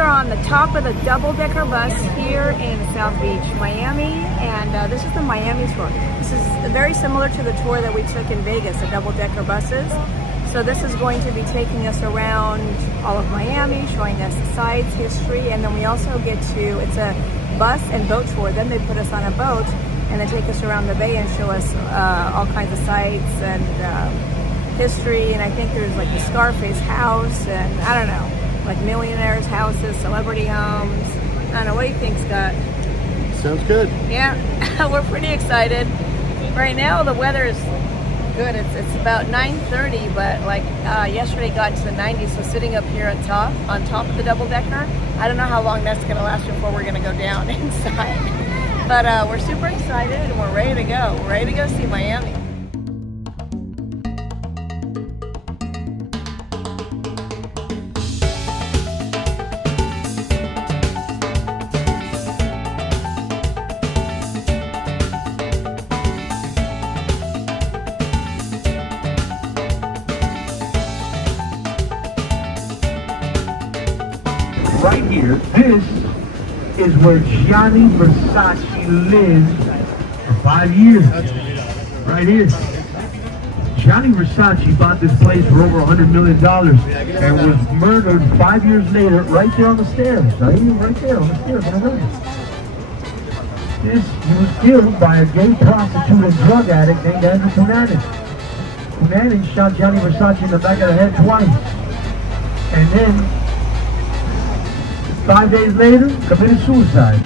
are on the top of the double-decker bus here in South Beach, Miami, and this is the Miami tour. This is very similar to the tour that we took in Vegas, the double-decker buses. So this is going to be taking us around all of Miami, showing us the sights, history, and then we also get to, it's a bus and boat tour. Then they put us on a boat and they take us around the bay and show us all kinds of sights and history. And I think there's like the Scarface house and I don't know, like millionaires' houses, celebrity homes. I don't know, what do you think, Scott? Sounds good. Yeah, we're pretty excited. Right now the weather is good. It's about 9:30, but like yesterday got to the 90s, so sitting up here on top of the double-decker, I don't know how long that's gonna last before we're gonna go down inside. But we're super excited and we're ready to go. We're ready to go see Miami. Right here, this is where Gianni Versace lived for 5 years. Right here. Gianni Versace bought this place for over $100 million and was murdered 5 years later right there on the stairs. Right there on the stairs. He was killed by a gay prostitute and drug addict named Andrew Fontanez. Fontanez shot Gianni Versace in the back of the head twice. And then 5 days later, committed suicide.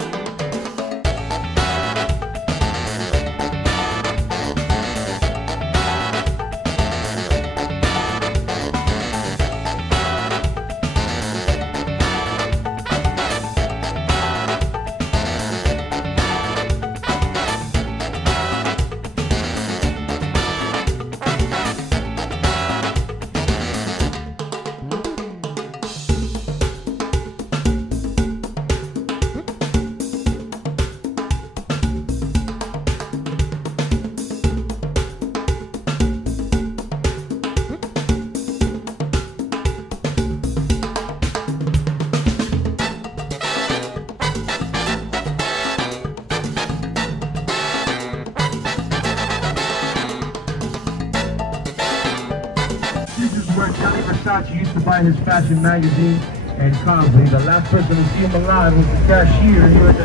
Where Gianni Versace used to buy his fashion magazine and comics. The last person to see him alive was the cashier here at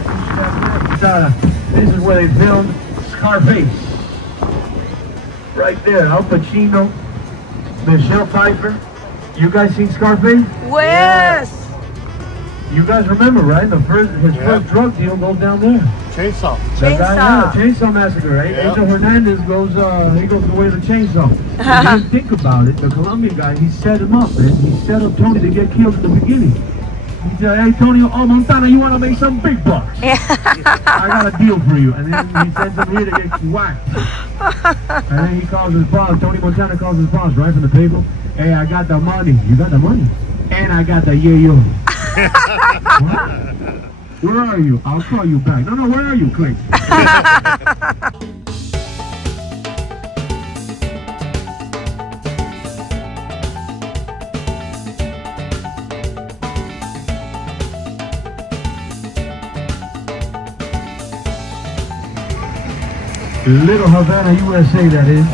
the This is where they filmed Scarface. Right there, Al Pacino, Michelle Pfeiffer. You guys seen Scarface? Yes! You guys remember, right? His first drug deal goes down there. Chainsaw. Chainsaw massacre, right? Yeah. Angel Hernandez goes, he goes away with a chainsaw. If you think about it, the Colombian guy, he set him up, man. He set up Tony to get killed in the beginning. He said, hey, Tony, oh, Montana, you want to make some big bucks? I got a deal for you. And then he sends him here to get whacked. And then he calls his boss, Tony Montana calls his boss, right from the table. Hey, I got the money. You got the money? And I got the yayo. What? Where are you? I'll call you back. No, where are you, Clay? Little Havana, USA, that is.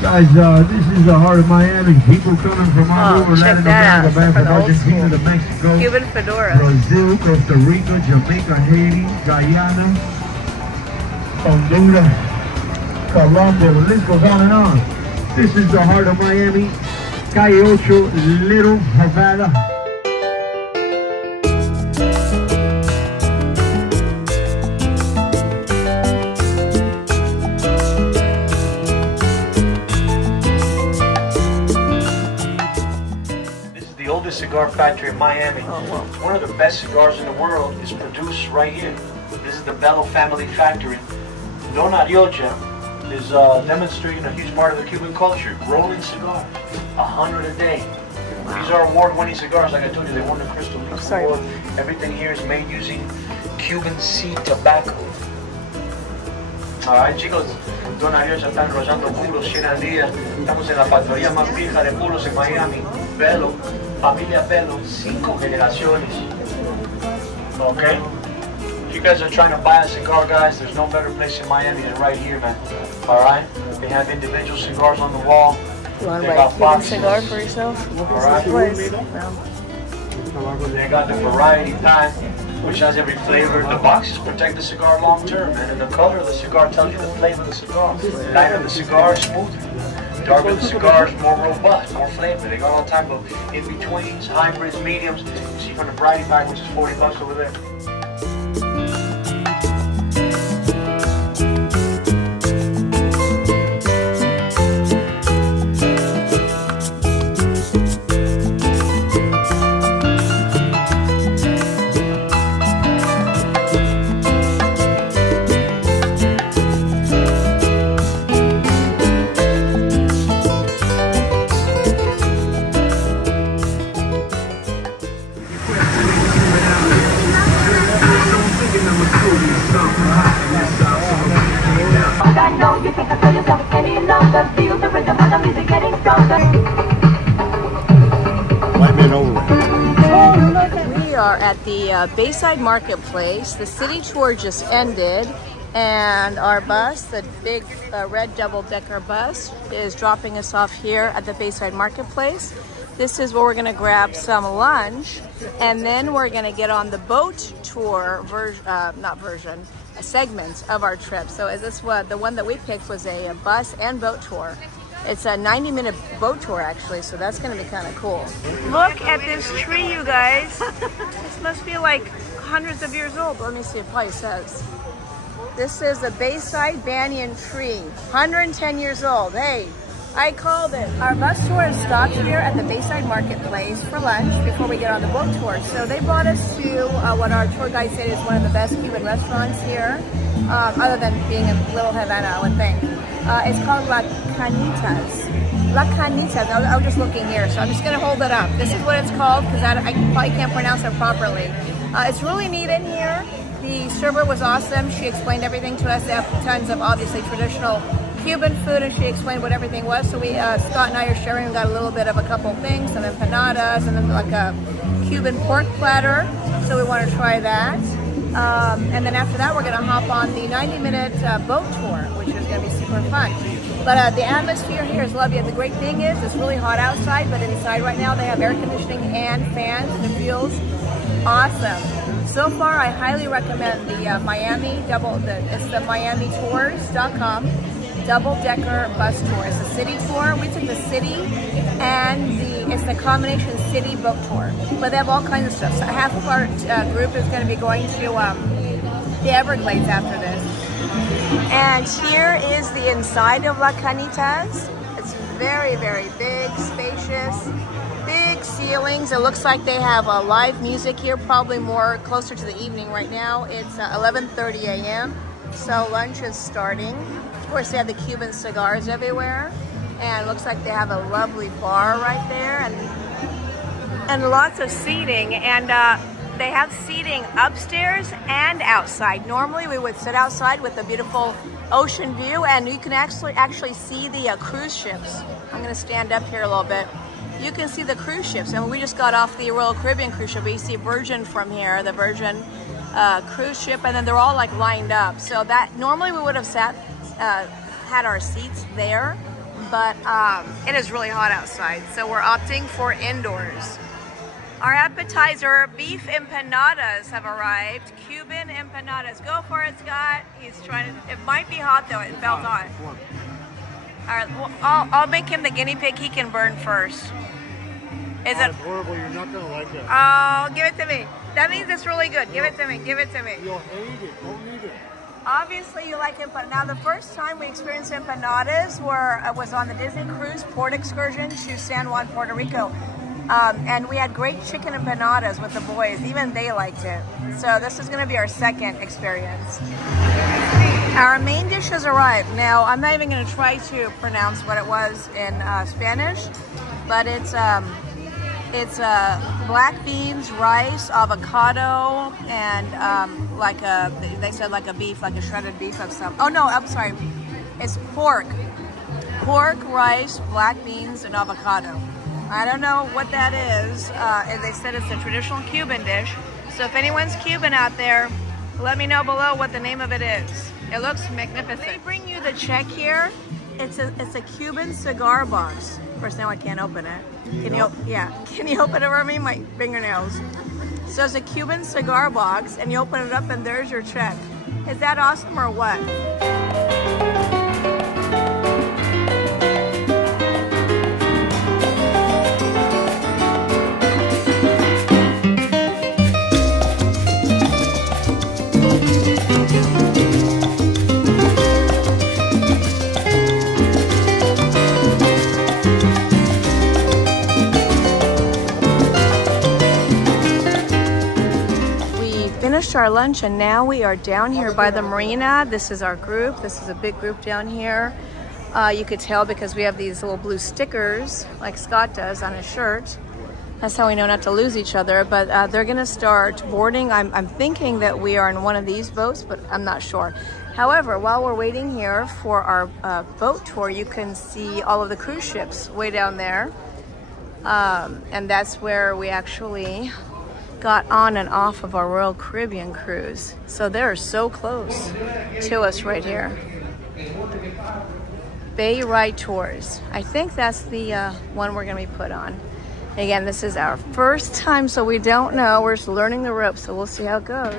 Guys, this is the heart of Miami. People coming from all over Latin America, back from Argentina to Mexico, Cuban fedora. Brazil, Costa Rica, Jamaica, Haiti, Guyana, Honduras, Colombia. The list goes on and on. This is the heart of Miami, Calle 8, Little Havana. Cigar factory in Miami. Oh, wow. One of the best cigars in the world is produced right here. This is the Bello family factory. Non-INCIDENTAL is demonstrating a huge part of the Cuban culture. Rolling cigars, 100 a day. Wow. These are award-winning cigars, like I told you. They won the Crystal Leaf Award. Everything here is made using Cuban seed tobacco. Alright, chicos, Don Ariel ya está enrollando puros 100 al día. Estamos en la factoría más vieja de puros en Miami. Bello, familia Bello, 5 generaciones. Okay? If you guys are trying to buy a cigar, guys, there's no better place in Miami than right here, man. Alright? They have individual cigars on the wall. You want to buy a Cuban cigar for yourself? Alright? They got the variety pack, which has every flavor. The boxes protect the cigar long term, man. And the color of the cigar tells you the flavor of the cigar. Lighter the cigar, smoother. Darker the cigars, more robust, more flavor. They got all type of in-betweens, hybrids, mediums. You see from the variety pack, which is $40 over there. We are at the Bayside Marketplace. The city tour just ended, and our bus, the big red double-decker bus, is dropping us off here at the Bayside Marketplace. This is where we're going to grab some lunch, and then we're going to get on the boat tour segment of our trip. So is this what the one that we picked was a bus and boat tour. It's a 90-minute boat tour, actually, so that's going to be kind of cool. Look at this tree, you guys. This must be like hundreds of years old. Let me see, it probably says. This is a Bayside banyan tree, 110 years old. Hey, I called it. Our bus tour is stopped here at the Bayside Marketplace for lunch before we get on the boat tour. So they brought us to what our tour guide said is one of the best Cuban restaurants here, other than being in Little Havana, I would think. It's called La Canitas. La Canitas. Now, I'm just looking here, so I'm just going to hold it up. This is what it's called, because I probably can't pronounce it properly. It's really neat in here. The server was awesome. She explained everything to us. They have tons of, obviously, traditional Cuban food, and she explained what everything was. So we, Scott and I are sharing. We got a little bit of a couple things, some empanadas, and then like a Cuban pork platter. So we want to try that. And then after that, we're going to hop on the 90-minute boat tour, which is going to be super fun. But the atmosphere here is lovely. And the great thing is it's really hot outside, but inside right now they have air conditioning and fans, and it feels awesome. So far, I highly recommend the Miami it's the MiamiTours.com double-decker bus tour. It's a city tour. We took the city and it's the combination city boat tour. But they have all kinds of stuff. So half of our group is going to be going to the Everglades after this. And here is the inside of La Canitas. It's very, very big, spacious, big ceilings. It looks like they have live music here, probably more closer to the evening right now. It's 11:30 a.m. So lunch is starting. Of course, they have the Cuban cigars everywhere, and it looks like they have a lovely bar right there, and lots of seating. And they have seating upstairs and outside. Normally, we would sit outside with a beautiful ocean view, and you can actually see the cruise ships. I'm going to stand up here a little bit. You can see the cruise ships, and we just got off the Royal Caribbean cruise ship. We see Virgin from here, the Virgin cruise ship, and then they're all like lined up. So that normally we would have had our seats there, but it is really hot outside, so we're opting for indoors. Our appetizer, beef empanadas, have arrived. Cuban empanadas. Go for it, Scott. He's trying to. It might be hot though. It felt hot. All right, well, I'll make him the guinea pig. He can burn first. Is it horrible? You're not gonna like it. Oh, give it to me. That means it's really good. Give it to me. Give it to me. You'll hate it. Don't eat it. Obviously, you like empanadas. Now, the first time we experienced empanadas was on the Disney Cruise port excursion to San Juan, Puerto Rico. And we had great chicken empanadas with the boys. Even they liked it. So this is going to be our second experience. Our main dish has arrived. Now, I'm not even going to try to pronounce what it was in Spanish, but it's black beans, rice, avocado, and they said like a beef, like a shredded beef of some. Oh no, I'm sorry. It's pork. Pork, rice, black beans, and avocado. I don't know what that is. And they said it's a traditional Cuban dish. So if anyone's Cuban out there, let me know below what the name of it is. It looks magnificent. They bring you the check here. It's a Cuban cigar box. Of course, now I can't open it. Can you? Yeah. Can you open it for me? My fingernails. So it's a Cuban cigar box, and you open it up, and there's your check. Is that awesome or what? Our lunch, and now we are down here by the marina. This is our group. This is a big group down here. You could tell because we have these little blue stickers like Scott does on his shirt. That's how we know not to lose each other. But they're gonna start boarding. I'm thinking that we are in one of these boats, but I'm not sure. However, while we're waiting here for our boat tour, you can see all of the cruise ships way down there. And that's where we actually got on and off of our Royal Caribbean cruise. So they're so close to us right here. Bay Ride Tours. I think that's the one we're gonna be put on. Again, this is our first time, so we don't know. We're just learning the ropes, so we'll see how it goes.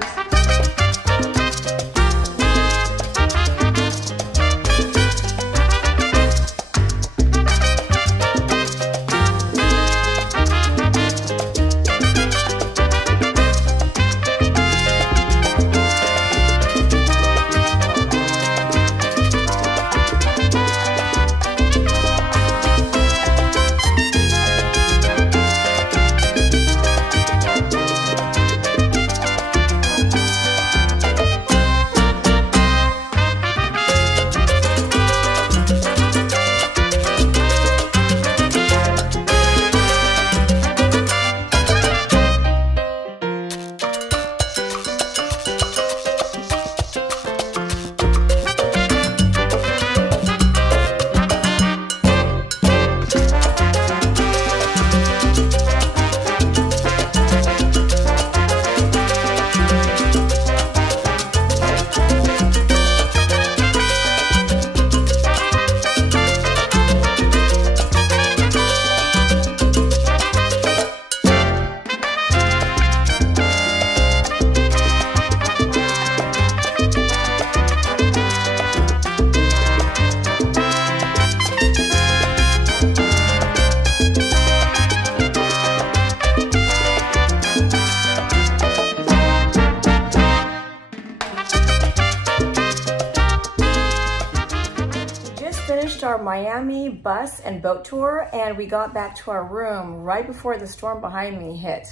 Our Miami bus and boat tour, and we got back to our room right before the storm behind me hit.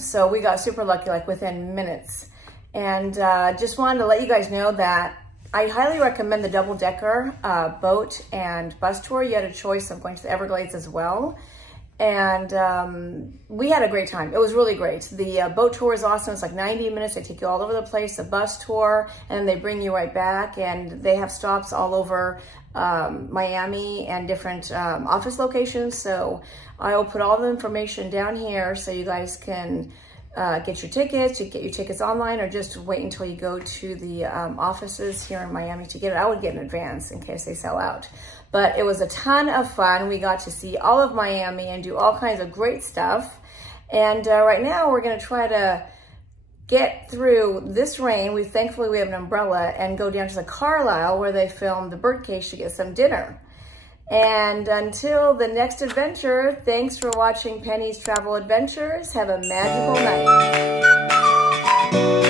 So we got super lucky, like within minutes. And just wanted to let you guys know that I highly recommend the double-decker boat and bus tour. You had a choice of going to the Everglades as well. And we had a great time. It was really great. The boat tour is awesome. It's like 90 minutes. They take you all over the place. The bus tour, and then they bring you right back. And they have stops all over Miami and different office locations. So I will put all the information down here so you guys can get your tickets. You get your tickets online, or just wait until you go to the offices here in Miami to get it. I would get in advance in case they sell out. But it was a ton of fun. We got to see all of Miami and do all kinds of great stuff. And right now we're gonna try to get through this rain. Thankfully we have an umbrella, and go down to the Carlisle where they filmed the Birdcage to get some dinner. And until the next adventure, thanks for watching Penny's Travel Adventures. Have a magical night.